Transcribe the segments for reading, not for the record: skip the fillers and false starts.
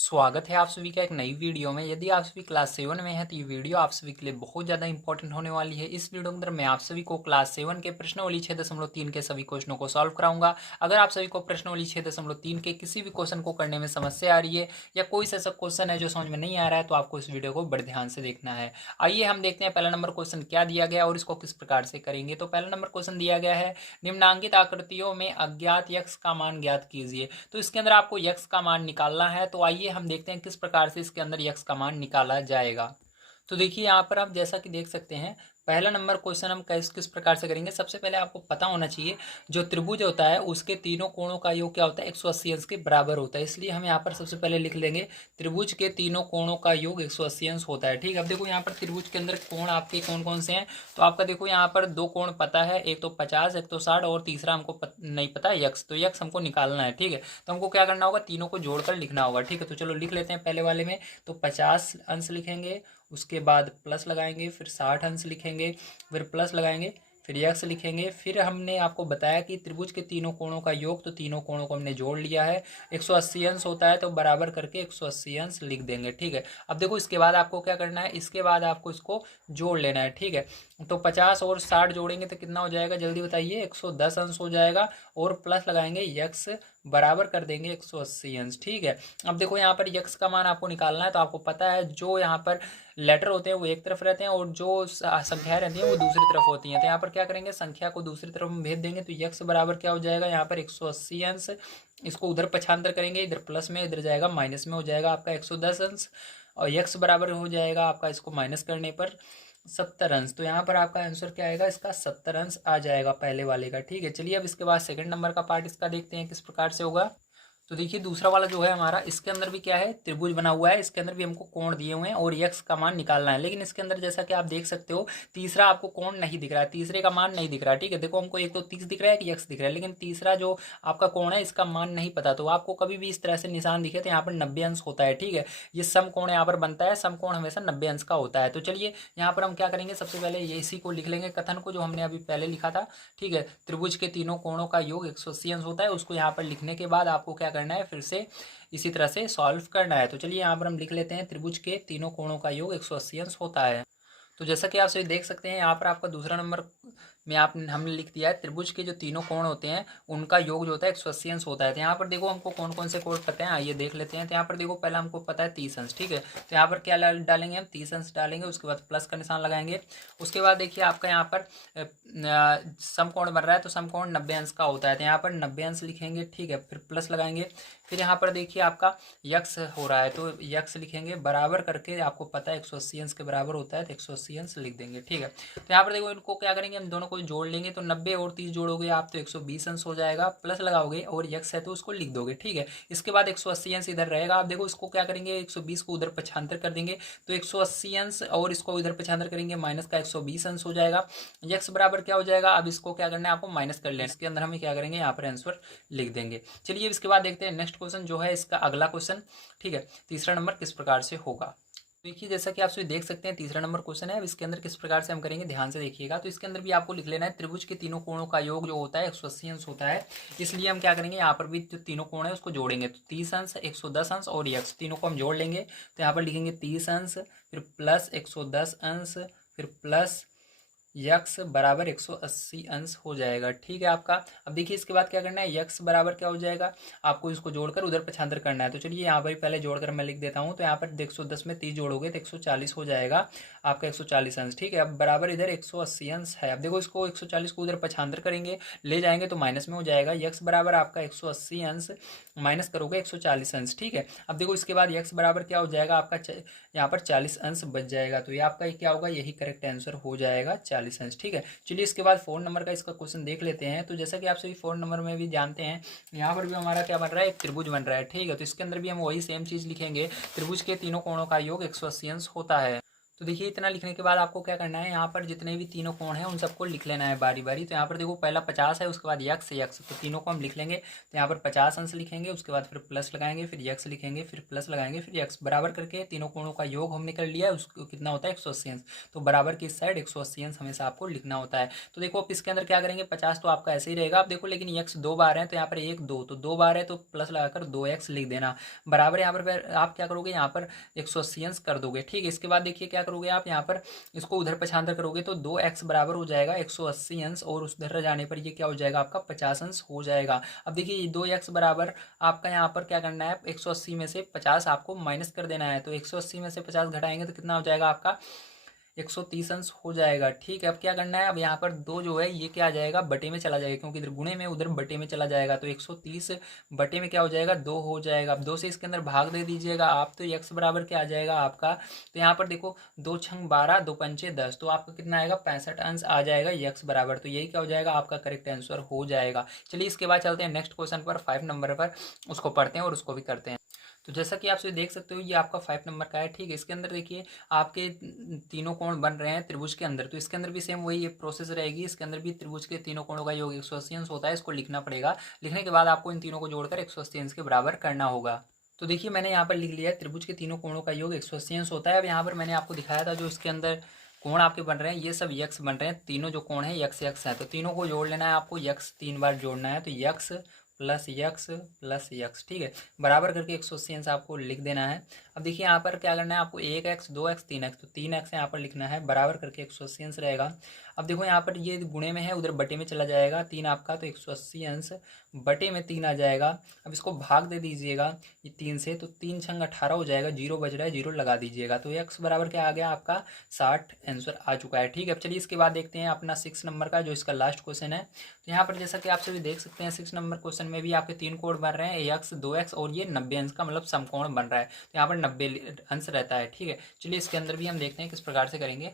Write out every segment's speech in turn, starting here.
स्वागत है आप सभी का एक नई वीडियो में। यदि आप सभी क्लास 7 में हैं तो ये वीडियो आप सभी के लिए बहुत ज़्यादा इंपॉर्टेंट होने वाली है। इस वीडियो के अंदर मैं आप सभी को क्लास 7 के प्रश्नावली 6.3 के सभी क्वेश्चनों को सॉल्व कराऊंगा। अगर आप सभी को प्रश्नावली 6.3 के किसी भी क्वेश्चन को करने में समस्या आ रही है या कोई सा ऐसा क्वेश्चन है जो समझ में नहीं आ रहा है तो आपको इस वीडियो को बड़े ध्यान से देखना है। आइए हम देखते हैं पहला नंबर क्वेश्चन क्या दिया गया और इसको किस प्रकार से करेंगे। तो पहला नंबर क्वेश्चन दिया गया है, निम्नांकित आकृतियों में अज्ञात यक्ष का मान ज्ञात कीजिए। तो इसके अंदर आपको यक्ष का मान निकालना है। तो आइए हम देखते हैं किस प्रकार से इसके अंदर यक्ष का मान निकाला जाएगा। तो देखिए यहाँ पर आप जैसा कि देख सकते हैं, पहला नंबर क्वेश्चन हम किस किस प्रकार से करेंगे। सबसे पहले आपको पता होना चाहिए जो त्रिभुज होता है उसके तीनों कोणों का योग क्या होता है, 180 अंश के बराबर होता है। इसलिए हम यहाँ पर सबसे पहले लिख लेंगे त्रिभुज के तीनों कोणों का योग 180 अंश होता है। ठीक है, अब देखो यहाँ पर त्रिभुज के अंदर कोण आपके कौन कौन से हैं। तो आपका देखो यहाँ पर दो कोण पता है, एक तो 50 एक तो 60 और तीसरा हमको नहीं पता यक्स। तो यक्स हमको निकालना है। ठीक है, तो हमको क्या करना होगा, तीनों को जोड़कर लिखना होगा। ठीक है, तो चलो लिख लेते हैं पहले वाले में। तो 50 अंश लिखेंगे, उसके बाद प्लस लगाएंगे, फिर 60 अंश लिखेंगे, फिर प्लस लगाएंगे, फिर यक्स लिखेंगे। फिर हमने आपको बताया कि त्रिभुज के तीनों कोणों का योग, तो तीनों कोणों को हमने जोड़ लिया है। 180 अंश होता है तो बराबर करके 180 अंश लिख देंगे। ठीक है, अब देखो इसके बाद आपको क्या करना है, इसके बाद आपको इसको जोड़ लेना है। ठीक है, तो 50 और 60 जोड़ेंगे तो कितना हो जाएगा, जल्दी बताइए, 110 अंश हो जाएगा। और प्लस लगाएंगे, यक्स बराबर कर देंगे 180 अंश। ठीक है, अब देखो यहाँ पर यक्स का मान आपको निकालना है। तो आपको पता है जो यहाँ पर लेटर होते हैं वो एक तरफ रहते हैं और जो संख्याएं रहती हैं वो दूसरी तरफ होती हैं। तो यहाँ पर क्या करेंगे, संख्या को दूसरी तरफ में भेज देंगे। तो यक्स बराबर क्या हो जाएगा, यहाँ पर 180 अंश, इसको उधर पक्षांतर करेंगे, इधर प्लस में इधर जाएगा माइनस में, हो जाएगा आपका 110 अंश। और यक्स बराबर हो जाएगा आपका, इसको माइनस करने पर 70 अंश। तो यहाँ पर आपका आंसर क्या आएगा, इसका 70 अंश आ जाएगा पहले वाले का। ठीक है, चलिए अब इसके बाद सेकंड नंबर का पार्ट इसका देखते हैं किस प्रकार से होगा। तो देखिए दूसरा वाला जो है हमारा, इसके अंदर भी क्या है, त्रिभुज बना हुआ है, इसके अंदर भी हमको कोण दिए हुए हैं और यक्स का मान निकालना है। लेकिन इसके अंदर जैसा कि आप देख सकते हो, तीसरा आपको कोण नहीं दिख रहा है, तीसरे का मान नहीं दिख रहा है। ठीक है, देखो हमको एक तो 30 दिख रहा है कि यक्स दिख रहा है, लेकिन तीसरा जो आपका कोण है इसका मान नहीं पता। तो आपको कभी भी इस तरह से निशान दिखे तो यहाँ पर 90 अंश होता है। ठीक है, ये सम कोण यहाँ पर बनता है, सम कोण हमेशा 90 अंश का होता है। तो चलिए यहाँ पर हम क्या करेंगे, सबसे पहले ये इसी को लिख लेंगे, कथन को जो हमने अभी पहले लिखा था। ठीक है, त्रिभुज के तीनों कोणों का योग 180 अंश होता है, उसको यहाँ पर लिखने के बाद आपको क्या करना है, फिर से इसी तरह से सॉल्व करना है। तो चलिए यहाँ पर हम लिख लेते हैं, त्रिभुज के तीनों कोणों का योग 180 अंश होता है। तो जैसा कि आप सभी देख सकते हैं, यहाँ पर आपका दूसरा नंबर में हमने लिख दिया है, त्रिभुज के जो तीनों कोण होते हैं उनका योग जो होता है 180 अंश होता है। तो यहाँ पर देखो हमको कौन कौन से कोण पता है, आइए देख लेते हैं। तो यहाँ पर देखो पहला हमको पता है 30 अंश। ठीक है, तो यहाँ पर क्या डालेंगे हम, 30 अंश डालेंगे, उसके बाद प्लस का निशान लगाएंगे। उसके बाद देखिए आपका यहाँ पर समकोण बन रहा है, तो समकोण 90 अंश का होता है, तो यहाँ पर 90 अंश लिखेंगे। ठीक है, फिर प्लस लगाएंगे। फिर यहाँ पर देखिए आपका यक्स हो रहा है, तो यक्स लिखेंगे, बराबर करके आपको पता है 180 अंश के बराबर होता है, तो 180 अंश लिख देंगे। ठीक है, तो यहाँ पर देखो इनको क्या करेंगे, हम दोनों को जोड़ लेंगे। तो 90 और 30 जोड़ोगे आप तो 120 अंश हो जाएगा, प्लस लगाओगे और यक्स है तो उसको लिख दोगे। ठीक है, इसके बाद 180 अंश इधर रहेगा। आप देखो इसको क्या करेंगे, 120 को उधर पक्षांतर कर देंगे, तो 180 अंश और इसको इधर पक्षांतर करेंगे, माइनस का 120 अंश हो जाएगा। यक्स बराबर क्या हो जाएगा, अब इसको क्या करना है, आपको माइनस कर लेना। इसके अंदर हमें क्या करेंगे, यहाँ पर आंसर लिख देंगे। चलिए इसके बाद देखते हैं नेक्स्ट क्वेश्चन जो है, इसका अगला क्वेश्चन। ठीक है, तीसरा नंबर किस प्रकार से होगा। देखिए जैसा कि आप सभी देख सकते हैं, तीसरा नंबर क्वेश्चन है। अब इसके अंदर किस प्रकार से हम करेंगे, ध्यान से देखिएगा। तो इसके अंदर भी आपको लिख लेना है, त्रिभुज के तीनों कोणों का योग जो होता है 180 अंश होता है। इसलिए हम क्या करेंगे, यहाँ पर भी जो तीनों कोण है उसको जोड़ेंगे। तो 30 अंश, 110 अंश और यक्स, तीनों को हम जोड़ लेंगे। तो यहाँ पर लिखेंगे 30 अंश, फिर प्लस 110 अंश, फिर प्लस यक्स बराबर 180 अंश हो जाएगा। ठीक है आपका, अब देखिए इसके बाद क्या करना है, यक्स बराबर क्या हो जाएगा, आपको इसको जोड़कर उधर पक्षांतर करना है। तो चलिए यहाँ पर पहले जोड़कर मैं लिख देता हूँ। तो यहाँ पर 110 में 30 जोड़ोगे तो 140 हो जाएगा आपका 140 अंश। ठीक है, अब बराबर इधर 180 अंश है। अब देखो इसको 140 को उधर पक्षांतर करेंगे, ले जाएंगे तो माइनस में हो जाएगा। यक्स बराबर आपका 180 अंश माइनस करोगे 140 अंश। ठीक है, अब देखो इसके बाद यक्स बराबर क्या हो जाएगा आपका, यहाँ पर 40 अंश बच जाएगा। तो ये आपका क्या होगा, यही करेक्ट आंसर हो जाएगा, 40 अंश। ठीक है, चलिए इसके बाद 4 नंबर का इसका क्वेश्चन देख लेते हैं। तो जैसा कि आप सभी 4 नंबर में भी जानते हैं, यहाँ पर भी हमारा क्या बन रहा है, एक त्रिभुज बन रहा है। ठीक है, तो इसके अंदर भी हम वही सेम चीज़ लिखेंगे, त्रिभुज के तीनों कोणों का योग 180 अंश होता है। तो देखिए इतना लिखने के बाद आपको क्या करना है, यहाँ पर जितने भी तीनों कोण हैं उन सबको लिख लेना है बारी बारी। तो यहाँ पर देखो पहला 50 है, उसके बाद यक्स यक्स, तो तीनों को हम लिख लेंगे। तो यहाँ पर 50 अंश लिखेंगे, उसके बाद फिर प्लस लगाएंगे, फिर यक्स लिखेंगे, फिर प्लस लगाएंगे, फिर यक्स, बराबर करके तीनों कोणों का योग हमने कर लिया है, उसको कितना होता है 180 अंश। तो बराबर की इस साइड 180 अंश हमेशा आपको लिखना होता है। तो देखो अब इसके अंदर क्या करेंगे, 50 तो आपका ऐसे ही रहेगा। अब देखो लेकिन यक्स 2 बार है, तो यहाँ पर 1 2, तो 2 बार है तो प्लस लगाकर 2x लिख देना बराबर। यहाँ पर फिर आप क्या करोगे, यहाँ पर 180 अंश कर दोगे, ठीक है। इसके बाद देखिए क्या करोगे आप, यहाँ पर इसको उधर पक्षांतर करोगे तो 2x बराबर हो जाएगा 180 अंश, और उधर जाने पर ये क्या हो जाएगा आपका 50 अंश हो जाएगा। अब देखिए 2x बराबर आपका यहाँ पर क्या करना है, 180 में से 50 आपको माइनस कर देना है। तो 180 में से 50 घटाएंगे तो कितना हो जाएगा आपका 130 अंश हो जाएगा, ठीक है। अब क्या करना है, अब यहाँ पर 2 जो है ये क्या आ जाएगा, बटे में चला जाएगा, क्योंकि इधर गुणे में उधर बटे में चला जाएगा। तो 130 बटे में क्या हो जाएगा 2 हो जाएगा। अब 2 से इसके अंदर भाग दे दीजिएगा आप, तो x बराबर क्या आ जाएगा आपका, तो यहाँ पर देखो 2 छंग 12, 2 पंचे 10, तो आपका कितना आएगा 65 अंश आ जाएगा x बराबर। तो यही क्या हो जाएगा आपका करेक्ट आंसर हो जाएगा। चलिए इसके बाद चलते हैं नेक्स्ट क्वेश्चन पर, 5 नंबर पर, उसको पढ़ते हैं और उसको भी करते हैं। तो जैसा कि आप से देख सकते हो ये आपका 5 नंबर का है, ठीक है। इसके अंदर देखिए आपके तीनों कोण बन रहे हैं त्रिभुज के अंदर, तो इसके अंदर भी सेम वही प्रोसेस रहेगी। इसके अंदर भी त्रिभुज के तीनों कोणों का योग 180 अंश होता है, इसको लिखना पड़ेगा। लिखने के बाद आपको इन तीनों को जोड़कर 180 अंश के बराबर करना होगा। तो देखिए मैंने यहाँ पर लिख लिया है, त्रिभुज के तीनों कोणों का योग 180 अंश होता है। अब यहाँ पर मैंने आपको दिखाया था जो इसके अंदर कोण आपके बन रहे हैं ये सब यक्स बन रहे हैं, तीनों जो कोण हैं यक्स यक्स हैं। तो तीनों को जोड़ लेना है आपको, यक्स 3 बार जोड़ना है, तो x plus x plus x, ठीक है, बराबर करके 180 अंश आपको लिख देना है। अब देखिए यहाँ पर क्या करना है आपको, 1x 2x 3x, तो 3x यहाँ पर लिखना है, बराबर करके 180 अंश रहेगा। अब देखो यहाँ पर ये गुणे में है, उधर बटे में चला जाएगा 3 आपका, तो 180 अंश बटे में 3 आ जाएगा। अब इसको भाग दे दीजिएगा ये 3 से, तो 3 छंग 18 हो जाएगा, 0 बच रहा है, 0 लगा दीजिएगा। तो x बराबर क्या आ गया आपका 60 आंसर आ चुका है, ठीक है। अब चलिए इसके बाद देखते हैं अपना 6 नंबर का जो इसका लास्ट क्वेश्चन है। तो यहाँ पर जैसा कि आप सभी देख सकते हैं 6 नंबर क्वेश्चन में भी आपके 3 कोण बन रहे हैं, x 2x और ये 90 अंश का मतलब समकोण बन रहा है। तो यहाँ पर 90 अंश रहता है, ठीक है। चलिए इसके अंदर भी हम देखते हैं किस प्रकार से करेंगे।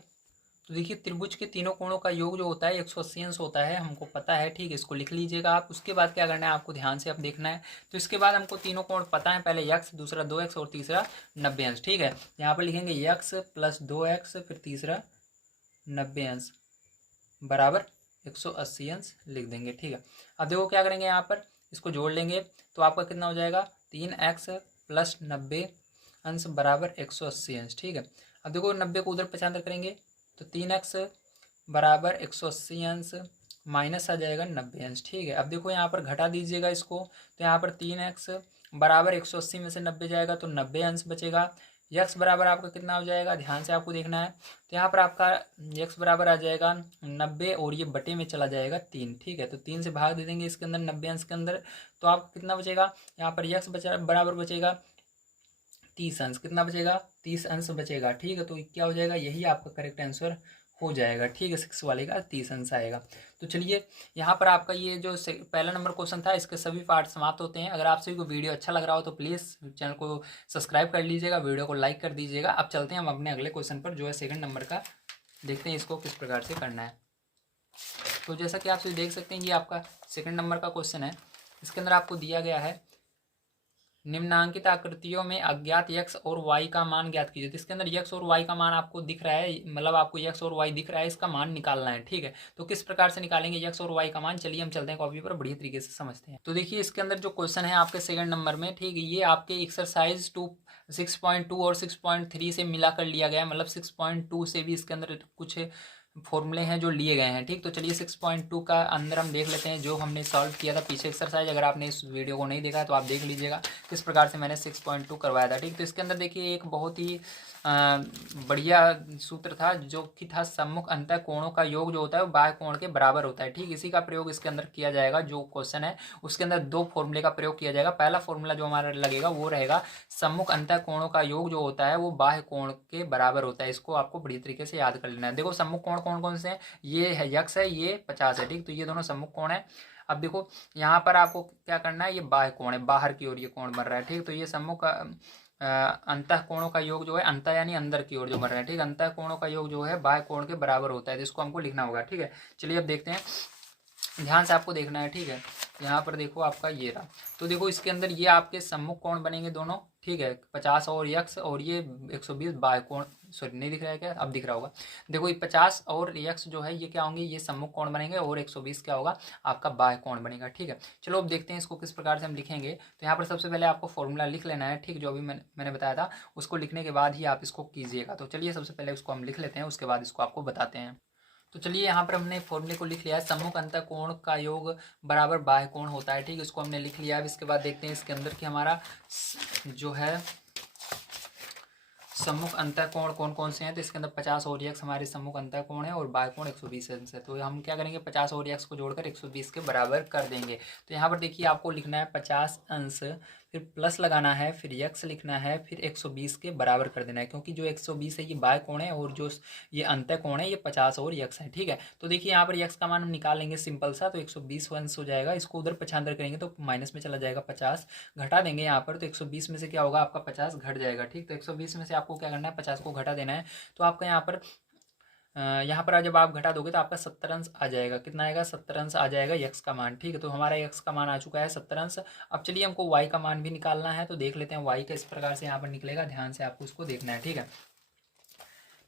तो देखिए त्रिभुज के तीनों कोणों का योग जो होता है 180 अंश होता है, हमको पता है, ठीक है। इसको लिख लीजिएगा आप। उसके बाद क्या करना है आपको ध्यान से अब देखना है। तो इसके बाद हमको तीनों कोण पता है, पहले यक्स, दूसरा 2x और तीसरा 90 अंश, ठीक है। यहाँ पर लिखेंगे यक्स प्लस 2x फिर तीसरा 90 अंश बराबर 180 अंश लिख देंगे, ठीक है। अब देखो क्या करेंगे, यहाँ पर इसको जोड़ लेंगे तो आपका कितना हो जाएगा 3x प्लस 90 अंश बराबर 180 अंश, ठीक है। अब देखो 90 को उधर पक्षांतर करेंगे तो 3x बराबर 180 अंश माइनस आ जाएगा 90 अंश, ठीक है। अब देखो यहाँ पर घटा दीजिएगा इसको, तो यहाँ पर 3x बराबर 180 में से 90 जाएगा तो 90 अंश बचेगा। यक्स बराबर आपका कितना हो जाएगा, ध्यान से आपको देखना है। तो यहाँ पर आपका यक्स बराबर आ जाएगा 90 और ये बटे में चला जाएगा 3, ठीक है। तो 3 से भाग दे देंगे इसके अंदर 90 अंश के अंदर, तो आपको कितना बचेगा, यहाँ पर यक्स बराबर बचेगा 30 अंश, कितना बचेगा 30 अंश बचेगा, ठीक है। तो क्या हो जाएगा, यही आपका करेक्ट आंसर हो जाएगा, ठीक है। 6 वाले का 30 अंश आएगा। तो चलिए यहाँ पर आपका ये जो पहला नंबर क्वेश्चन था इसके सभी पार्ट समाप्त होते हैं। अगर आप सभी को वीडियो अच्छा लग रहा हो तो प्लीज़ चैनल को सब्सक्राइब कर लीजिएगा, वीडियो को लाइक कर दीजिएगा। अब चलते हैं हम अपने अगले क्वेश्चन पर जो है 2 नंबर का, देखते हैं इसको किस प्रकार से करना है। तो जैसा कि आप सभी देख सकते हैं ये आपका 2 नंबर का क्वेश्चन है। इसके अंदर आपको दिया गया है निम्नांकित आकृतियों में अज्ञात x और y का मान ज्ञात कीजिए। तो इसके अंदर x और y का मान आपको दिख रहा है, मतलब आपको x और y दिख रहा है, इसका मान निकालना है, ठीक है। तो किस प्रकार से निकालेंगे x और y का मान, चलिए हम चलते हैं कॉपी पर, बढ़िया तरीके से समझते हैं। तो देखिए इसके अंदर जो क्वेश्चन है आपके 2 नंबर में, ठीक है, ये आपके एक्सरसाइज 6.2 और 6.3 से मिला कर लिया गया है, मतलब 6.2 से भी इसके अंदर कुछ फॉर्मूले हैं जो लिए गए हैं, ठीक। तो चलिए 6.2 का अंदर हम देख लेते हैं जो हमने सॉल्व किया था पीछे एक्सरसाइज। अगर आपने इस वीडियो को नहीं देखा तो आप देख लीजिएगा किस प्रकार से मैंने 6.2 करवाया था, ठीक। तो इसके अंदर देखिए एक बहुत ही बढ़िया सूत्र था जो कि था सम्मुख अंतः कोणों का योग जो होता है वो बाह्य कोण के बराबर होता है, ठीक। इसी का प्रयोग इसके अंदर किया जाएगा। जो क्वेश्चन है उसके अंदर 2 फॉर्मूले का प्रयोग किया जाएगा। पहला फॉर्मूला जो हमारा लगेगा वो रहेगा सम्मुख अंतः कोणों का योग जो होता है वो बाह्य कोण के बराबर होता है। इसको आपको बड़ी तरीके से याद कर लेना है। देखो सम्मुख कोण कौन कौन से हैं, ये है यक्स है, ये 50 है, ठीक। तो ये दोनों सम्मुख कोण है। अब देखो यहाँ पर आपको क्या करना है, ये बाह्य कोण है, बाहर की ओर ये कोण बन रहा है, ठीक। तो ये सम्मुख अंतः कोणों का योग जो है, अंतः यानी अंदर की ओर जो बन रहा है, ठीक। अंतः कोणों का योग जो है बाह्य कोण के बराबर होता है, जिसको हमको लिखना होगा, ठीक है। चलिए अब देखते हैं ध्यान से आपको देखना है, ठीक है। यहाँ पर देखो आपका ये रहा, तो देखो इसके अंदर ये आपके सम्मुख कोण बनेंगे दोनों, ठीक है। 50 और यक्स और ये 120 बाह्य कोण, सॉरी नहीं दिख रहा है क्या, अब दिख रहा होगा। देखो ये 50 और यक्स जो है ये क्या होंगे, ये सम्मुख कोण बनेंगे और 120 क्या होगा आपका बाह्य कोण बनेगा, ठीक है। चलो अब देखते हैं इसको किस प्रकार से हम लिखेंगे। तो यहाँ पर सबसे पहले आपको फॉर्मूला लिख लेना है, ठीक, जो अभी मैंने बताया था, उसको लिखने के बाद ही आप इसको कीजिएगा। तो चलिए सबसे पहले उसको हम लिख लेते हैं, उसके बाद इसको आपको बताते हैं। तो चलिए यहाँ पर हमने फॉर्मूले को लिख लिया है, सम्मुख अंतः कोण का योग बराबर बाह्य कोण होता है, ठीक है। इसको हमने लिख लिया है। अब इसके बाद देखते हैं इसके अंदर कि हमारा जो है सम्मुख अंतः कोण कौन कौन से हैं। तो इसके अंदर 50 और यक्स हमारे सम्मुख अंतः कोण है और बाह्य कोण 120 अंश है। तो हम क्या करेंगे, 50 और यक्स को जोड़कर 120 के बराबर कर देंगे। तो यहाँ पर देखिए आपको लिखना है 50 अंश, फिर प्लस लगाना है, फिर यक्स लिखना है, फिर 120 के बराबर कर देना है, क्योंकि जो 120 है ये बाह्य कोण है और जो ये अंतः कोण है ये 50 और यक्स है, ठीक है। तो देखिए यहाँ पर यक्स का मान हम निकाल लेंगे सिंपल सा, तो 120 अंश हो जाएगा। इसको उधर 95 करेंगे तो माइनस में चला जाएगा, 50 घटा देंगे यहाँ पर, तो 120 में से क्या होगा आपका 50 घट जाएगा, ठीक। तो 120 में से आपको क्या करना है, 50 को घटा देना है। तो आपका यहाँ पर जब आप घटा दोगे तो आपका 70 अंश आ जाएगा। कितना आएगा, 70 अंश आ जाएगा यक्स का मान, ठीक है। तो हमारा यक्स का मान आ चुका है 70 अंश। अब चलिए हमको वाई का मान भी निकालना है, तो देख लेते हैं वाई का इस प्रकार से यहाँ पर निकलेगा। ध्यान से आपको उसको देखना है, ठीक है।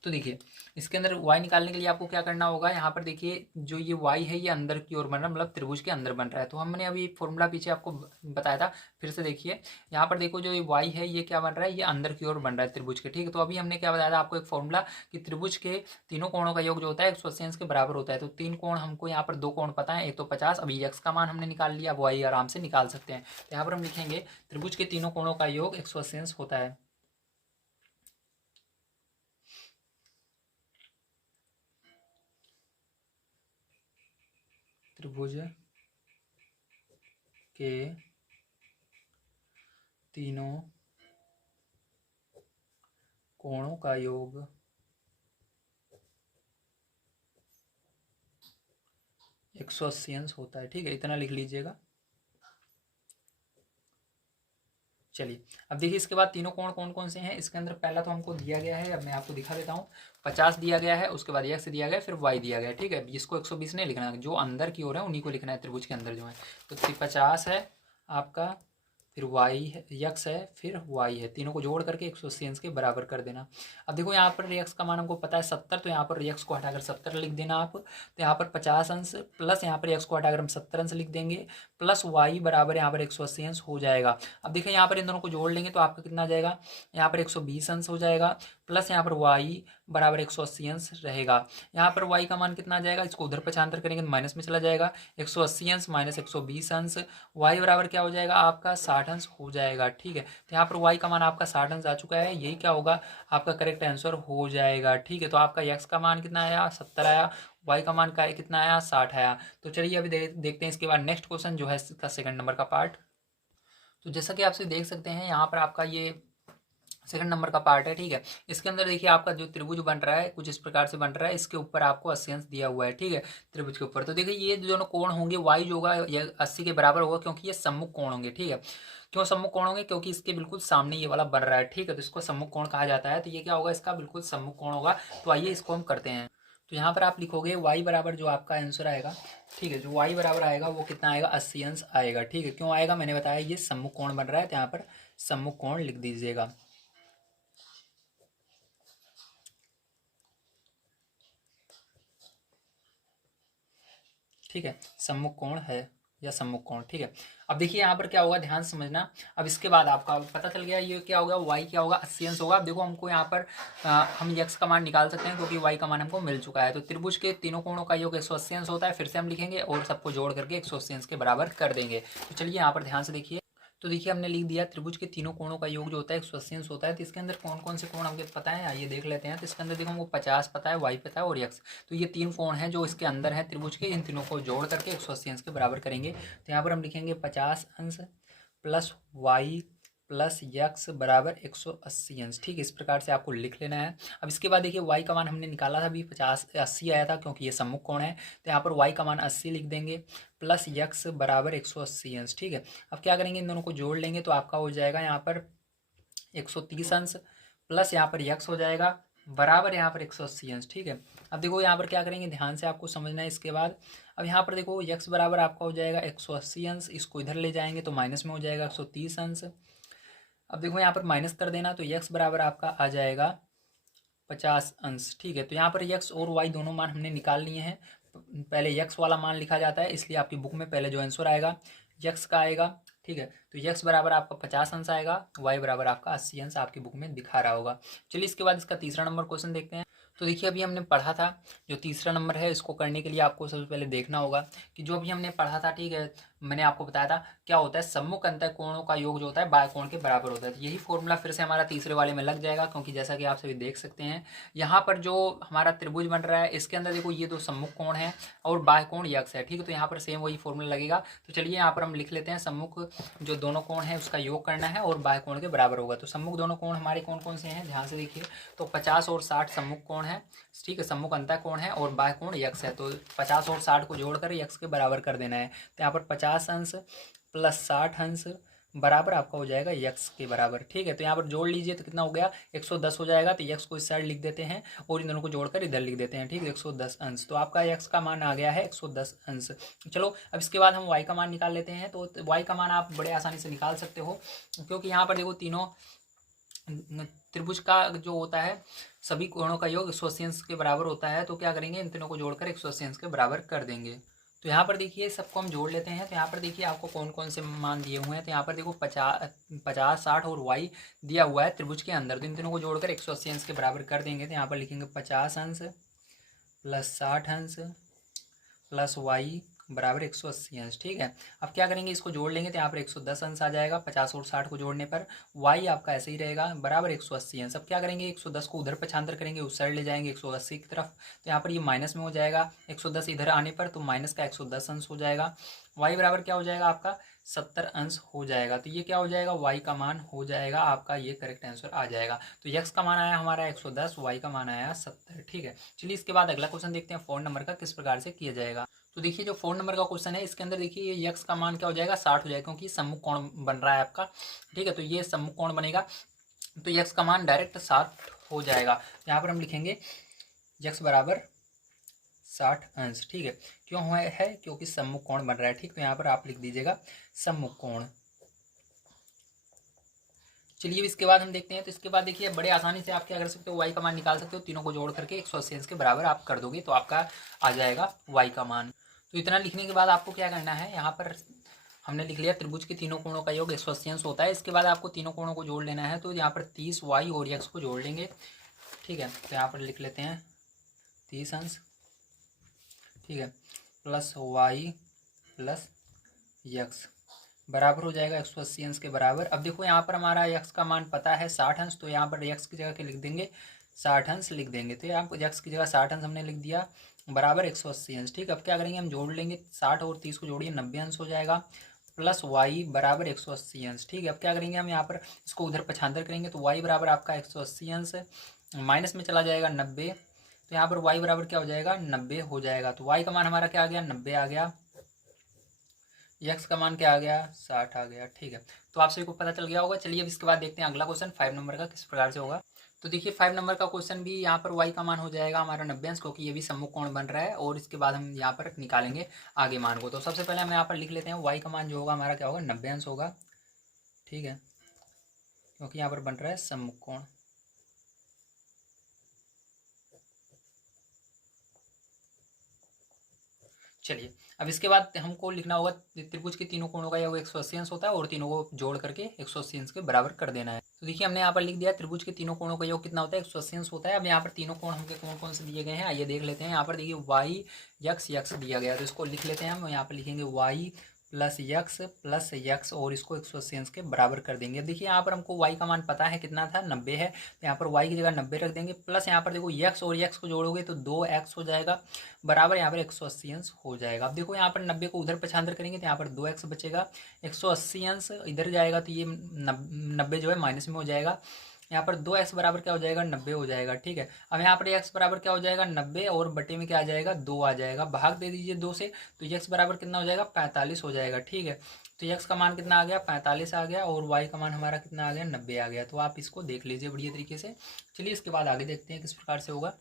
तो देखिए इसके अंदर y निकालने के लिए आपको क्या करना होगा, यहाँ पर देखिए जो ये y है ये अंदर की ओर बन रहा है, मतलब त्रिभुज के अंदर बन रहा है। तो हमने अभी फॉर्मूला पीछे आपको बताया था, फिर से देखिए यहाँ पर देखो जो ये y है ये क्या बन रहा है, ये अंदर की ओर बन रहा है त्रिभुज के, ठीक है। तो अभी हमने क्या बताया था आपको एक फॉर्मूला कि त्रिभुज के तीनों कोणों का योग जो होता है 180 अंश के बराबर होता है। तो तीन कोण हमको यहाँ पर दो कोण पता है, एक तो 50, अभी x का मान हमने निकाल लिया, अब y आराम से निकाल सकते हैं। तो यहाँ पर हम लिखेंगे त्रिभुज के तीनों कोणों का योग 180 अंश होता है। त्रिभुज के तीनों कोणों का योग 180 अंश होता है, ठीक है। इतना लिख लीजिएगा। चलिए अब देखिए इसके बाद तीनों कोण कौन कौन से हैं। इसके अंदर पहला तो हमको दिया गया है, अब मैं आपको दिखा देता हूँ। 50 दिया गया है, उसके बाद x दिया गया, फिर y दिया गया, ठीक है। इसको 120 नहीं लिखना है, जो अंदर की ओर है उन्हीं को लिखना है, त्रिभुज के अंदर जो है। तो 50 है आपका, फिर y है, यक्स है, फिर y है, तीनों को जोड़ करके 180 अंश के बराबर कर देना। अब देखो यहाँ पर यक्स का मान हमको पता है 70, तो यहाँ पर यक्स को हटाकर 70 लिख देना आप। तो यहाँ पर 50 अंश प्लस यहाँ पर यक्स को हटाकर हम 70 अंश लिख देंगे, प्लस y बराबर यहाँ पर 180 अंश हो जाएगा। अब देखिए यहाँ पर इन दोनों को जोड़ लेंगे तो आपका कितना आ जाएगा, यहाँ पर 120 अंश हो जाएगा, प्लस यहाँ पर y बराबर 180 अंश रहेगा। यहाँ पर y का मान कितना आ जाएगा, इसको उधर पक्षांतर करेंगे तो माइनस में चला जाएगा, 180 अंश माइनस 120 अंश, y बराबर क्या हो जाएगा आपका 60 अंश हो जाएगा, ठीक है। तो यहाँ पर y का मान आपका 60 अंश आ चुका है, यही क्या होगा आपका करेक्ट आंसर हो जाएगा, ठीक है। तो आपका x का मान कितना आया, 70 आया, y का मान का कितना आया, 60 आया। तो चलिए अभी देखते हैं इसके बाद नेक्स्ट क्वेश्चन जो है इसका सेकंड नंबर का पार्ट। तो जैसा कि आपसे देख सकते हैं यहाँ पर आपका ये सेकंड नंबर का पार्ट है, ठीक है। इसके अंदर देखिए आपका जो त्रिभुज बन रहा है कुछ इस प्रकार से बन रहा है, इसके ऊपर आपको 80 अंश दिया हुआ है, ठीक है, त्रिभुज के ऊपर। तो देखिए ये दोनों कोण होंगे, y जो होगा ये 80 के बराबर होगा, क्योंकि ये सम्मुख कोण होंगे, ठीक है। क्यों सम्मुख कोण होंगे, क्योंकि इसके बिल्कुल सामने ये वाला बन रहा है, ठीक है। तो इसको सम्मुख कोण कहा जाता है। तो ये क्या होगा, इसका बिल्कुल सम्मुख कोण होगा। तो आइए इसको हम करते हैं। तो यहाँ पर आप लिखोगे y बराबर जो आपका आंसर आएगा, ठीक है, जो y बराबर आएगा वो कितना आएगा, 80 अंश आएगा, ठीक है। क्यों आएगा, मैंने बताया ये सम्मुख कोण बन रहा है, तो यहाँ पर सम्मुख कोण लिख दीजिएगा। ठीक है, सम्मुख कोण है या सम्मुख कोण, ठीक है। अब देखिए यहाँ पर क्या होगा, ध्यान से समझना। अब इसके बाद आपका पता चल गया ये क्या होगा, y क्या होगा, 80 अंश होगा। अब देखो हमको यहाँ पर हम x का मान निकाल सकते हैं, क्योंकि y का मान हमको मिल चुका है। तो त्रिभुज के तीनों कोणों का योग 180 अंश होता है, फिर से हम लिखेंगे और सबको जोड़ करके 180 अंश के बराबर कर देंगे। तो चलिए यहाँ पर ध्यान से देखिए। तो देखिए हमने लिख दिया त्रिभुज के तीनों कोणों का योग जो होता है 180 अंश होता है। तो इसके अंदर कौन कौन से कोण हमको पता है, आइए देख लेते हैं। तो इसके अंदर देखो हमको 50 पता है, y पता है और x। तो ये तीन कोण हैं जो इसके अंदर है त्रिभुज के, इन तीनों को जोड़ करके 180 अंश के बराबर करेंगे। तो यहाँ पर हम लिखेंगे 50 अंश प्लस y प्लस यक्स बराबर 180 अंश, ठीक है। इस प्रकार से आपको लिख लेना है। अब इसके बाद देखिए y का मान हमने निकाला था अभी 80 आया था, क्योंकि ये सम्मुख कोण है। तो यहाँ पर y का मान 80 लिख देंगे, प्लस यक्स बराबर 180 अंश, ठीक है। अब क्या करेंगे, इन दोनों को जोड़ लेंगे तो आपका हो जाएगा यहाँ पर 130 अंश, प्लस यहाँ पर यक्स हो जाएगा बराबर यहाँ पर 180 अंश। ठीक है, अब देखो यहाँ पर क्या करेंगे, ध्यान से आपको समझना है इसके बाद। अब यहाँ पर देखो x बराबर आपका हो जाएगा 180 अंश, इसको इधर ले जाएंगे तो माइनस में हो जाएगा 130 अंश। अब देखो यहाँ पर माइनस कर देना तो x बराबर आपका आ जाएगा 50 अंश। ठीक है, तो यहाँ पर x और y दोनों मान हमने निकाल लिए हैं। पहले x वाला मान लिखा जाता है, इसलिए आपकी बुक में पहले जो आंसर आएगा x का आएगा। ठीक है, तो x बराबर आपका 50 अंश आएगा, y बराबर आपका 80 अंश आपकी बुक में दिखा रहा होगा। चलिए इसके बाद इसका तीसरा नंबर क्वेश्चन देखते हैं। तो देखिए अभी हमने पढ़ा था जो तीसरा नंबर है, इसको करने के लिए आपको सबसे पहले देखना होगा कि जो अभी हमने पढ़ा था, ठीक है, मैंने आपको बताया था क्या होता है, सम्मुख अंतर कोणों का योग जो होता है बाह्य कोण के बराबर होता है। तो यही फॉर्मूला फिर से हमारा तीसरे वाले में लग जाएगा, क्योंकि जैसा कि आप सभी देख सकते हैं यहाँ पर जो हमारा त्रिभुज बन रहा है इसके अंदर देखो ये दो सम्मुख कोण है और बाह्य कोण यक्ष है। ठीक है, तो यहाँ पर सेम वही फॉर्मूला लगेगा। तो चलिए यहाँ पर हम लिख लेते हैं, सम्मुख जो दोनों कोण है उसका योग करना है और बाह्य कोण के बराबर होगा। तो सम्मुख दोनों कोण हमारे कौन कौन से हैं, ध्यान से देखिए। तो 50 और 60 सम्मुख कोण है। ठीक है, सम्मुख अंतः कोण है और बाह्य कोण यक्ष है। तो 50 और 60 को जोड़कर यक्ष के बराबर कर देना है। तो यहाँ पर 50 अंश प्लस 60 अंश बराबर आपका हो जाएगा यक्स के बराबर। ठीक है, तो यहाँ पर जोड़ लीजिए तो कितना हो गया, 110 हो जाएगा। तो यक्स को इस साइड लिख देते हैं और इन दोनों को जोड़कर इधर लिख देते हैं। ठीक है, 110 अंश। तो आपका यक्स का मान आ गया है 110 अंश। चलो अब इसके बाद हम वाई का मान निकाल लेते हैं। तो वाई का मान आप बड़े आसानी से निकाल सकते हो, क्योंकि यहाँ पर देखो तीनों त्रिभुज का जो होता है सभी कोणों का योग 180 अंश के बराबर होता है। तो क्या करेंगे, इन तीनों को जोड़कर 180 अंश के बराबर कर देंगे। तो यहाँ पर देखिए सबको हम जोड़ लेते हैं। तो यहाँ पर देखिए आपको कौन कौन से मान दिए हुए हैं। तो यहाँ पर देखो 50 60 और वाई दिया हुआ है त्रिभुज के अंदर। तो इन तीनों को जोड़कर 180 अंश के बराबर कर देंगे। तो यहाँ पर लिखेंगे 50 अंश प्लस 60 अंश प्लस वाई बराबर 180 अंश। ठीक है, अब क्या करेंगे, इसको जोड़ लेंगे तो यहाँ पर 110 अंश आ जाएगा। 50 और 60 को जोड़ने पर वाई आपका ऐसे ही रहेगा बराबर 180 अंश। अब क्या करेंगे, 110 को उधर पक्षांतर करेंगे, उस साइड ले जाएंगे 180 की तरफ। तो यहाँ पर ये माइनस में हो जाएगा 110 इधर आने पर, तो माइनस का 110 अंश हो जाएगा। वाई बराबर क्या हो जाएगा आपका 70 अंश हो जाएगा। तो ये क्या हो जाएगा, वाई का मान हो जाएगा आपका, ये करेक्ट आंसर आ जाएगा। तो यक्स का मान आया हमारा 110, वाई का मान आया 70। ठीक है, चलिए इसके बाद अगला क्वेश्चन देखते हैं 4 नंबर का किस प्रकार से किया जाएगा। तो देखिए जो 4 नंबर का क्वेश्चन है इसके अंदर देखिए ये यक्स का मान क्या हो जाएगा 60 हो जाएगा, क्योंकि सम्मुख कोण बन रहा है आपका। ठीक है, तो ये सम्मुख कोण बनेगा तो यक्स का मान डायरेक्ट 60 हो जाएगा। यहाँ पर हम लिखेंगे यक्स बराबर 60 अंश। ठीक है, क्यों हुआ है, क्योंकि सम्मुख कोण बन रहा है। ठीक, तो यहाँ पर आप लिख दीजिएगा सम्मुख कोण। चलिए इसके बाद हम देखते हैं। तो इसके बाद देखिए बड़े आसानी से आप क्या कर सकते हो, वाई का मान निकाल सकते हो। तीनों को जोड़ करके 180 अंश के बराबर आप कर दोगे तो आपका आ जाएगा वाई का मान। तो इतना लिखने के बाद आपको क्या करना है, यहाँ पर हमने लिख लिया त्रिभुज के तीनों कोणों का योग 180 अंश होता है। इसके बाद आपको तीनों कोणों को जोड़ लेना है। तो यहाँ पर 30 वाई और यक्स को जोड़ लेंगे। ठीक है, तो यहाँ पर लिख लेते हैं 30 अंश। ठीक है, प्लस वाई प्लस यक्स बराबर हो जाएगा 180 अंश के बराबर। अब देखो यहाँ पर हमारा यक्स का मान पता है 60 अंश, तो यहाँ पर यक्स की जगह क्या लिख देंगे 60 अंश लिख देंगे। तो यहाँ पर यक्स की जगह 60 अंश हमने लिख दिया बराबर 180 अंश। ठीक, अब क्या करेंगे, हम जोड़ लेंगे 60 और 30 को जोड़िए 90 अंश हो जाएगा, प्लस वाई बराबर 180 अंश। ठीक है, अब क्या करेंगे, हम यहाँ पर इसको उधर पक्षांतर करेंगे तो वाई बराबर आपका 180 अंश माइनस में चला जाएगा 90। तो यहाँ पर वाई बराबर क्या हो जाएगा 90 हो जाएगा। तो वाई का मान हमारा क्या आ गया 90 आ गया, यक्स का मान क्या आ गया 60 आ गया। ठीक है, तो आप सभी को पता चल गया होगा। चलिए अब इसके बाद देखते हैं अगला क्वेश्चन 5 नंबर का किस प्रकार से होगा। तो देखिए 5 नंबर का क्वेश्चन भी यहाँ पर वाई का मान हो जाएगा हमारा 90 अंश, क्योंकि ये भी सम्मुख कोण बन रहा है। और इसके बाद हम यहाँ पर निकालेंगे आगे मान को। तो सबसे पहले हम यहाँ पर लिख लेते हैं वाई का मान जो होगा हमारा क्या होगा 90 अंश होगा। ठीक है, क्योंकि यहाँ पर बन रहा है सम्मुख कोण। चलिए अब इसके बाद हमको लिखना होगा त्रिभुज के तीनों कोणों का योग 180 अंश होता है और तीनों को जोड़ करके 180 अंश के बराबर कर देना है। तो देखिए हमने यहाँ पर लिख दिया त्रिभुज के तीनों कोणों का योग कितना होता है 180 अंश होता है। अब यहाँ पर तीनों कोण हमके कौन कौन से दिए गए हैं आइए देख लेते हैं। यहाँ पर देखिए वाई यक्स यक्स दिया गया है, तो इसको लिख लेते हैं हम। यहाँ पर लिखेंगे वाई प्लस यक्स और इसको 180 अंश के बराबर कर देंगे। देखिए यहाँ पर हमको y का मान पता है कितना था 90 है, तो यहाँ पर y की जगह 90 रख देंगे। प्लस यहाँ पर देखो x और x को जोड़ोगे तो 2x हो जाएगा बराबर यहाँ पर 180 अंश हो जाएगा। अब देखो यहाँ पर 90 को उधर पक्षांतर करेंगे तो यहाँ पर 2x बचेगा, 180 अंश इधर जाएगा तो ये 90 जो है माइनस में हो जाएगा। यहाँ पर 2x बराबर क्या हो जाएगा 90 हो जाएगा। ठीक है, अब यहाँ पर x बराबर क्या हो जाएगा 90 और बटे में क्या आ जाएगा 2 आ जाएगा, भाग दे दीजिए 2 से, तो x बराबर कितना हो जाएगा 45 हो जाएगा। ठीक है, तो x का मान कितना आ गया 45 आ गया और y का मान हमारा कितना आ गया 90 आ गया। तो आप इसको देख लीजिए बढ़िया तरीके से। चलिए इसके बाद आगे देखते हैं किस प्रकार से होगा।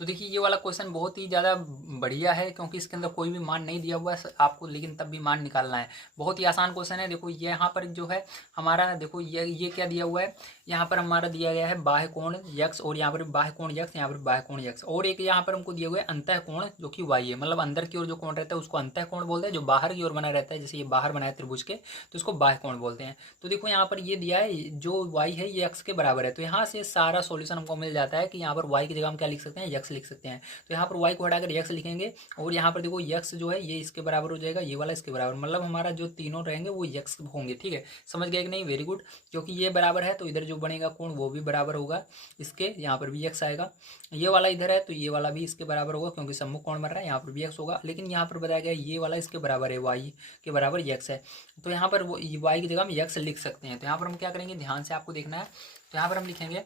तो देखिए ये वाला क्वेश्चन बहुत ही ज़्यादा बढ़िया है क्योंकि इसके अंदर कोई भी मान नहीं दिया हुआ है आपको, लेकिन तब भी मान निकालना है। बहुत ही आसान क्वेश्चन है। देखो ये यहाँ पर जो है हमारा, देखो ये क्या दिया हुआ है, यहाँ पर हमारा दिया गया है बाह्य कोण यक्स और यहाँ पर बाह्य कोण यक्स, यहाँ पर बाह्य कोण यक्स, और एक यहाँ पर हमको दिया हुआ है अंतः कोण जो कि वाई है। मतलब अंदर की ओर जो कोण रहता है उसको अंतः कोण बोलते हैं, जो बाहर की ओर बना रहता है जैसे ये बाहर बना है त्रिभुज के तो उसको बाह्य कोण बोलते हैं। तो देखो यहाँ पर ये दिया है जो वाई है ये एक्स के बराबर है, तो यहाँ से सारा सॉल्यूशन हमको मिल जाता है कि यहाँ पर वाई की जगह हम क्या लिख सकते हैं, यक्स लिख सकते हैं। तो यहाँ पर y को हटाकर x लिखेंगे और यहाँ पर देखो x जो है ये इसके बराबर हो जाएगा, ये वाला इसके बराबर, मतलब हमारा जो तीनों रहेंगे वो x होंगे। ठीक है, समझ गए कि नहीं? Very good. क्योंकि ये बराबर है तो इधर जो बनेगा कोण वो भी बराबर होगा इसके, यहाँ पर भी x आएगा। ये वाला इधर है तो ये वाला भी इसके बराबर होगा क्योंकि सम्मुख कोण बन रहा है, यहाँ पर भी x होगा। लेकिन यहाँ पर बताया गया ये वाला इसके बराबर है, y के बराबर x है, तो यहाँ पर y की जगह हम x लिख सकते हैं। तो यहाँ पर हम क्या करेंगे, ध्यान से आपको देखना है। तो यहाँ पर हम लिखेंगे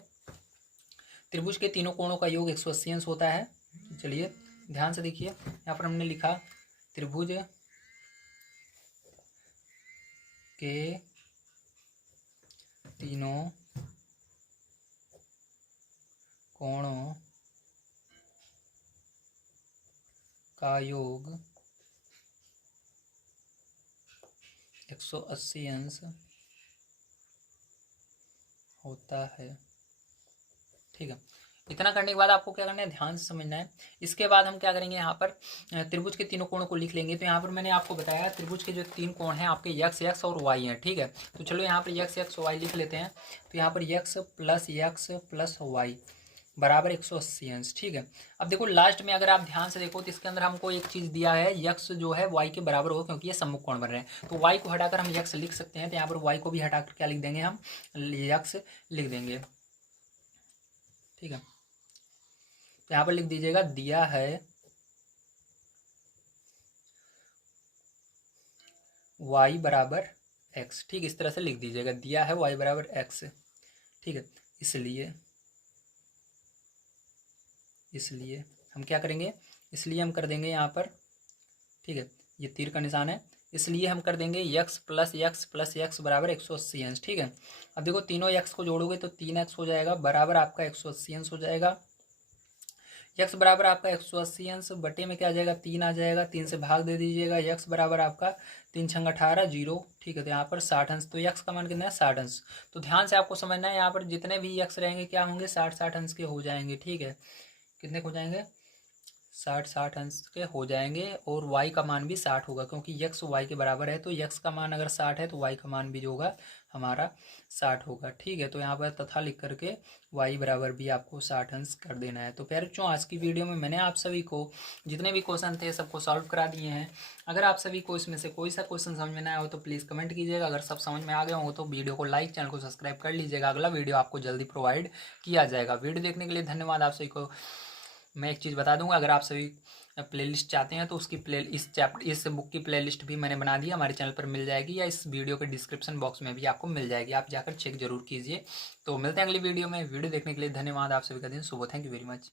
त्रिभुज के तीनों कोणों का योग 180 अंश होता है। चलिए ध्यान से देखिए, यहाँ पर हमने लिखा त्रिभुज के तीनों कोणों का योग 180 अंश होता है। ठीक है, इतना करने के बाद आपको क्या करना है, ध्यान से समझना है। इसके बाद हम क्या करेंगे, यहाँ पर त्रिभुज के तीनों कोणों को लिख लेंगे। तो यहाँ पर मैंने आपको बताया त्रिभुज के जो तीन कोण हैं आपके यक्स एक्स और वाई हैं। ठीक है, तो चलो यहाँ पर यक्स एक्स वाई लिख लेते हैं। तो यहाँ पर यक्स प्लस वाई बराबर 180 अंश। ठीक है, अब देखो लास्ट में अगर आप ध्यान से देखो तो इसके अंदर हमको एक चीज़ दिया है, यक्स जो है वाई के बराबर हो क्योंकि ये सम्मुख कोण बन रहे हैं। तो वाई को हटाकर हम यक्स लिख सकते हैं। तो यहाँ पर वाई को भी हटाकर क्या लिख देंगे, हम यक्स लिख देंगे। ठीक है, तो यहाँ पर लिख दीजिएगा दिया है y बराबर x। ठीक, इस तरह से लिख दीजिएगा, दिया है y बराबर x। ठीक है, इसलिए हम क्या करेंगे, इसलिए हम कर देंगे यहाँ पर, ठीक है ये तीर का निशान है, इसलिए हम कर देंगे x प्लस एक्स बराबर 180 अंश। ठीक है, अब देखो तीनों x को जोड़ोगे तो 3x हो जाएगा बराबर आपका 180 अंश हो जाएगा। x बराबर आपका 180 अंश बटे में क्या आ जाएगा, 3 आ जाएगा, 3 से भाग दे दीजिएगा। x बराबर आपका 3 छंग 18 0। ठीक है, तो यहाँ पर 60 अंश, तो x का मान कितना है 60 अंश। तो ध्यान से आपको समझना है, यहाँ पर जितने भी x रहेंगे क्या होंगे, 60 अंश के हो जाएंगे। ठीक है, कितने हो जाएंगे, 60 अंश के हो जाएंगे और y का मान भी 60 होगा क्योंकि x y के बराबर है। तो x का मान अगर 60 है तो y का मान भी जो होगा हमारा 60 होगा। ठीक है, तो यहाँ पर तथा लिख करके y बराबर भी आपको 60 अंश कर देना है। तो प्यारे आज की वीडियो में मैंने आप सभी को जितने भी क्वेश्चन थे सबको सॉल्व करा दिए हैं। अगर आप सभी को इसमें से कोई सा क्वेश्चन समझ में ना आया हो तो प्लीज़ कमेंट कीजिएगा। अगर सब समझ में आ गया हो तो वीडियो को लाइक, चैनल को सब्सक्राइब कर लीजिएगा। अगला वीडियो आपको जल्दी प्रोवाइड किया जाएगा। वीडियो देखने के लिए धन्यवाद। आप सभी को मैं एक चीज़ बता दूंगा, अगर आप सभी प्लेलिस्ट चाहते हैं तो उसकी इस बुक की प्लेलिस्ट भी मैंने बना दी है, हमारे चैनल पर मिल जाएगी या इस वीडियो के डिस्क्रिप्शन बॉक्स में भी आपको मिल जाएगी, आप जाकर चेक जरूर कीजिए। तो मिलते हैं अगली वीडियो में। वीडियो देखने के लिए धन्यवाद। आप सभी का दिन शुभ हो। Thank you very much.